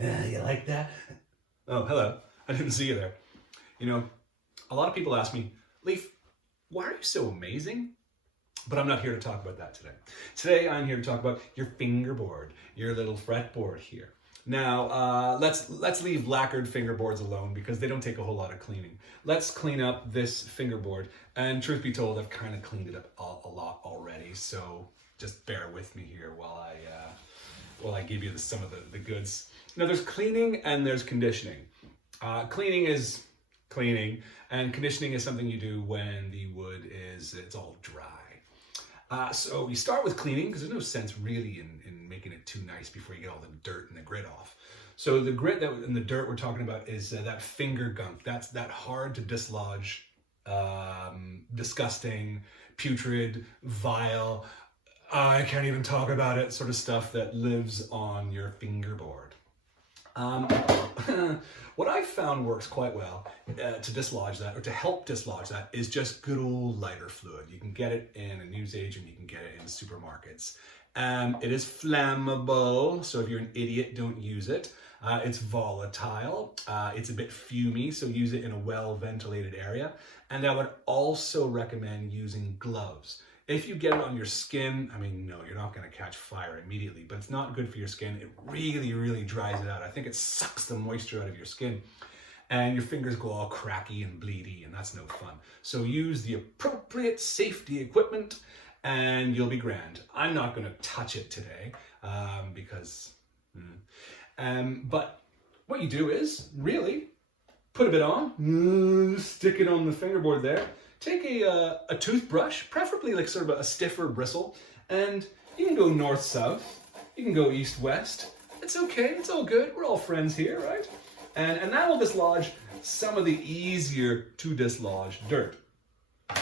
You like that? Oh, hello. I didn't see you there. You know, a lot of people ask me, Leaf, why are you so amazing? But I'm not here to talk about that today. Today, I'm here to talk about your fingerboard, your little fretboard here. Now, let's leave lacquered fingerboards alone because they don't take a whole lot of cleaning. Let's clean up this fingerboard, and truth be told, I've kind of cleaned it up a lot already. So just bear with me here while I give you some of the goods. Now, there's cleaning and there's conditioning. Cleaning is cleaning, and conditioning is something you do when the wood it's all dry. So you start with cleaning because there's no sense really in making it too nice before you get all the dirt and the grit off. So the grit and the dirt we're talking about is that finger gunk. That's that hard to dislodge, disgusting, putrid, vile, I can't even talk about it sort of stuff that lives on your fingerboard. What I've found works quite well to dislodge that, or to help dislodge that, is just good old lighter fluid. You can get it in a newsagent, you can get it in supermarkets. It is flammable, so if you're an idiot, don't use it. It's volatile, it's a bit fumey, so use it in a well-ventilated area. And I would also recommend using gloves. If you get it on your skin, I mean, no, you're not going to catch fire immediately, but it's not good for your skin. It really, really dries it out. I think it sucks the moisture out of your skin, and your fingers go all cracky and bleedy, and that's no fun. So use the appropriate safety equipment, and you'll be grand. I'm not going to touch it today because... but what you do is, really, put a bit on, stick it on the fingerboard there. Take a toothbrush, preferably like sort of a stiffer bristle, and you can go north-south, you can go east-west. It's okay, it's all good, we're all friends here, right? And that will dislodge some of the easier to dislodge dirt.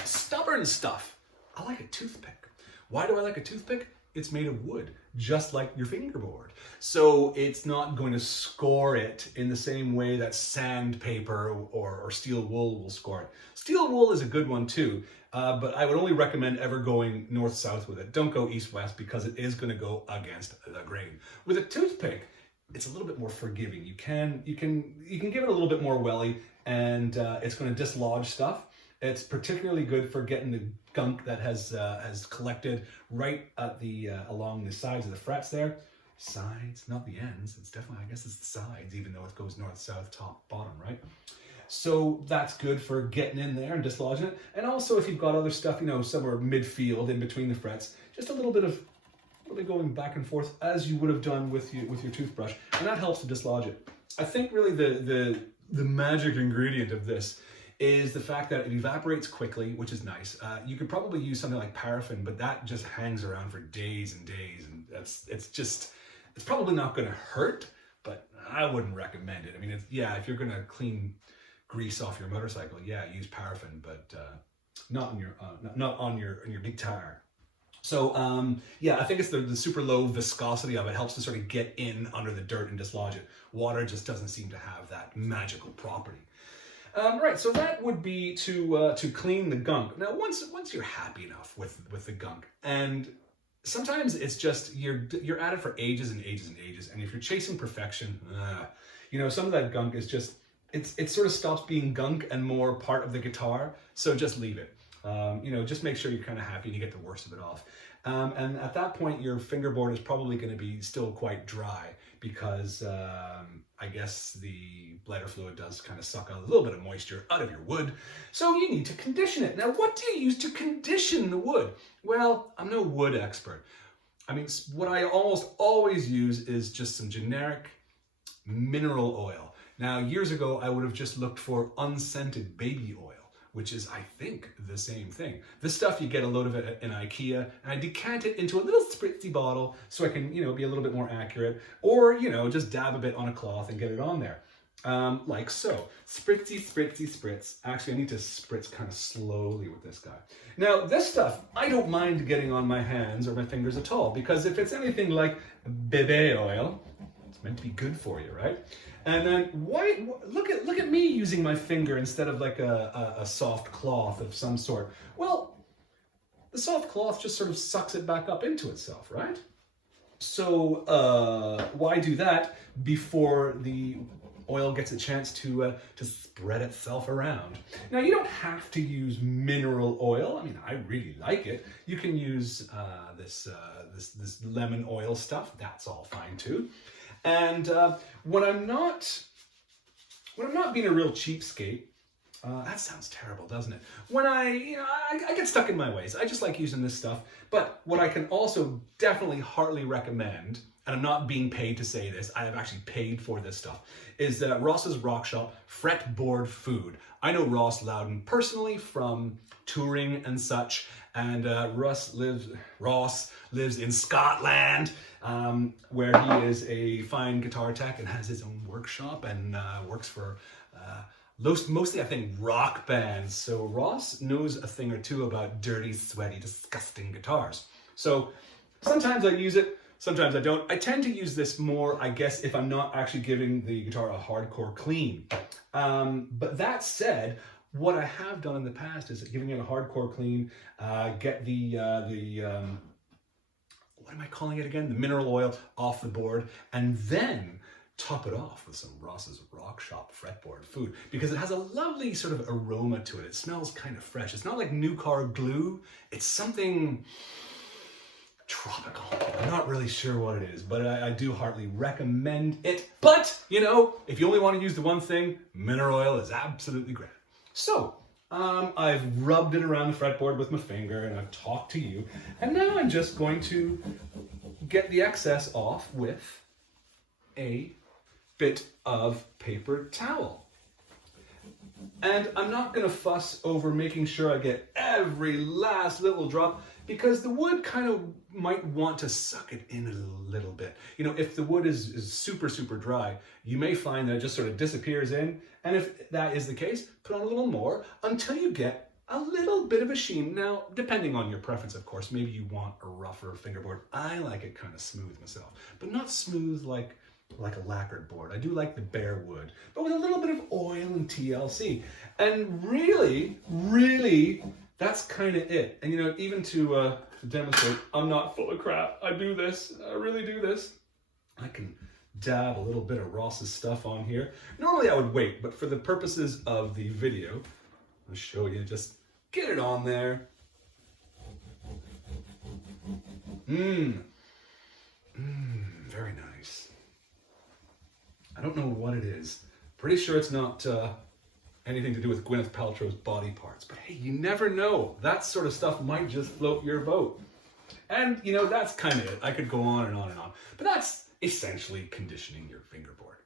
Stubborn stuff, I like a toothpick. Why do I like a toothpick? It's made of wood, just like your fingerboard. So it's not going to score it in the same way that sandpaper or steel wool will score it. Steel wool is a good one too, but I would only recommend ever going north-south with it. Don't go east-west because it is going to go against the grain. With a toothpick, it's a little bit more forgiving. You can give it a little bit more welly, and it's going to dislodge stuff. It's particularly good for getting the gunk that has collected right at along the sides of the frets there. Sides, not the ends. It's definitely, I guess it's the sides, even though it goes north, south, top, bottom, right? So that's good for getting in there and dislodging it. And also if you've got other stuff, somewhere midfield in between the frets, just a little bit of really going back and forth as you would have done with your toothbrush, and that helps to dislodge it. I think really the magic ingredient of this is the fact that it evaporates quickly, which is nice. You could probably use something like paraffin, but that just hangs around for days and days, and it's probably not going to hurt, but I wouldn't recommend it. I mean, if you're going to clean grease off your motorcycle, yeah, use paraffin, but not on your big tire. So I think it's the super low viscosity of it helps to sort of get in under the dirt and dislodge it. Water just doesn't seem to have that magical property. Right, so that would be to clean the gunk. Now, once you're happy enough with the gunk, and sometimes it's just you're at it for ages and ages and ages, and if you're chasing perfection, some of that gunk is just it sort of stops being gunk and more part of the guitar. So just leave it. Just make sure you're kind of happy and you get the worst of it off. And at that point, your fingerboard is probably going to be still quite dry because I guess the lighter fluid does kind of suck a little bit of moisture out of your wood. So you need to condition it. Now, what do you use to condition the wood? Well, I'm no wood expert. I mean, what I almost always use is just some generic mineral oil. Now, years ago, I would have just looked for unscented baby oil, which is, I think, the same thing. This stuff, you get a load of it in IKEA, and I decant it into a little spritzy bottle so I can, be a little bit more accurate, or, just dab a bit on a cloth and get it on there. Like so. Spritzy, spritzy, spritz. Actually, I need to spritz kind of slowly with this guy. Now, this stuff, I don't mind getting on my hands or my fingers at all, because if it's anything like bébé oil, it's meant to be good for you, right? And then look at me using my finger instead of like a soft cloth of some sort. Well, the the soft cloth just sort of sucks it back up into itself, right? So why do that before the oil gets a chance to spread itself around? Now, you don't have to use mineral oil. I mean, I really like it. You can use this lemon oil stuff. That's all fine too. And when I'm not being a real cheapskate, that sounds terrible, doesn't it? When I get stuck in my ways. I just like using this stuff. But what I can also definitely heartily recommend, and I'm not being paid to say this, I have actually paid for this stuff, is Ross's Rock Shop fretboard food. I know Ross Loudon personally from touring and such, and Ross lives in Scotland, where he is a fine guitar tech and has his own workshop and works for mostly, I think, rock bands. So Ross knows a thing or two about dirty, sweaty, disgusting guitars. So sometimes I use it, sometimes I don't. I tend to use this more, I guess, if I'm not actually giving the guitar a hardcore clean. But that said, what I have done in the past is giving it a hardcore clean, get the what am I calling it again? The mineral oil off the board, and then top it off with some Ross's Rock Shop fretboard food, because it has a lovely sort of aroma to it. It smells kind of fresh. It's not like new car glue. It's something tropical. I'm not really sure what it is, but I do heartily recommend it. But, you know, if you only want to use the one thing, mineral oil is absolutely great. So, I've rubbed it around the fretboard with my finger and I've talked to you, and now I'm just going to get the excess off with a bit of paper towel. And I'm not going to fuss over making sure I get every last little drop, because the wood kind of might want to suck it in a little bit. You know, if the wood is super, super dry, you may find that it just sort of disappears in. And if that is the case, put on a little more until you get a little bit of a sheen. Now, depending on your preference, of course, maybe you want a rougher fingerboard. I like it kind of smooth myself, but not smooth like a lacquered board. I do like the bare wood, but with a little bit of oil and TLC. And really, that's kind of it. And you know, even to demonstrate, I'm not full of crap. I do this. I really do this. I can dab a little bit of Ross's stuff on here. Normally I would wait, but for the purposes of the video, I'll show you. Just get it on there. Very nice. I don't know what it is. Pretty sure it's not anything to do with Gwyneth Paltrow's body parts. But hey, you never know. That sort of stuff might just float your boat. And, you know, that's kind of it. I could go on and on and on. But that's essentially conditioning your fingerboard.